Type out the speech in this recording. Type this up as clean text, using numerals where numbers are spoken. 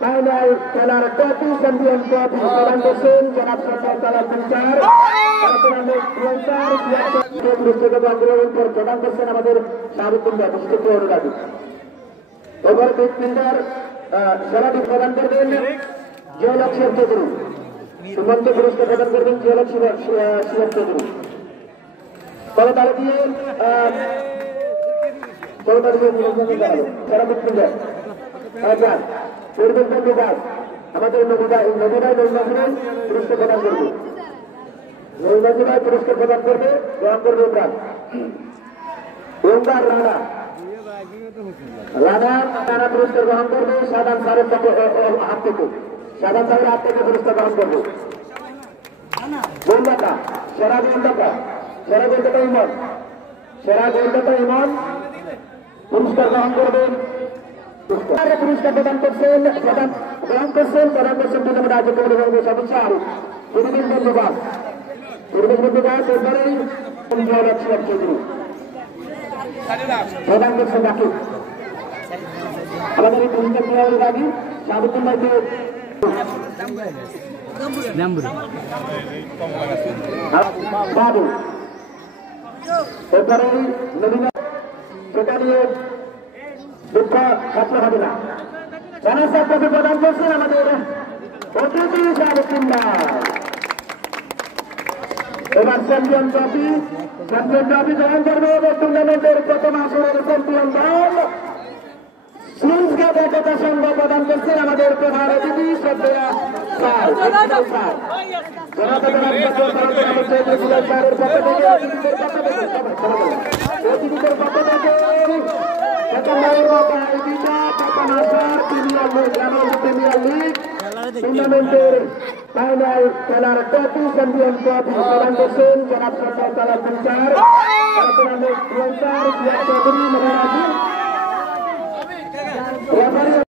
Final খেলার trophy champion trophy প্রদান করছেন জনাব সরকার তালা পুরস্কার প্রদান করছেন আমাদের শাহাবুদ্দিন বিশিষ্ট অনুরাগী। এবার মিডফিল্ডার সেরাটি প্রদান করবেন জিয়াউল শিব চৌধুরী। সুমন্ত পুরস্কার প্রদান করবেন জিয়াউল শিব চৌধুরী। কলতালি দিয়ে সেরা মিডফিল্ডার আমাদের নবীরাই পুরস্কার প্রদান করবে। নবীরাই পুরস্কার প্রদান করবে গ্রহণ করবে ওমরান রানা রানা পুরস্কার গ্রহণ করবে সাধান সারের হাত থেকে। সাধান সারের হাত থেকে পুরস্কার গ্রহণ করবে গোলদাতা সেরা গোলদাতা ইমন পুরস্কার গ্রহণ করবেন। পুরস্কার প্রদান করছেন রাজ্য পরিবহন সদস্য আরুফ পরিবেশ বন্ধুবাদ এরপরেই চৌধুরী প্রদান করছেন রাকিব। আমাদের এই পুরস্কার দেওয়ার দাবি শাহাবুদ্দিন ভাইকে বাবু। এরপরেই নবীন সেটা নিয়ে দুঃখ থাকলে হবে না। জানাসার ট্রফি প্রদান করছেন আমাদের অতিথি শাহাবুদ্দিন ভাই। এবার চ্যাম্পিয়ন ট্রফি গ্রহণ করবে এবং টুর্নামেন্টের প্রথম আসরের চ্যাম্পিয়ন দল সুইসগেট একতা সংঘ প্রদান করছেন আমাদের প্রধান অতিথি শ্রদ্ধেয়া স্যার অতিথিদের পক্ষ থেকে টুর্নামেন্টের ফাইনাল খেলার ট্রফি চ্যাম্পিয়ন ট্রফি প্রদান করছেন জনাব সরকার তালা পুরস্কার চৌধুরী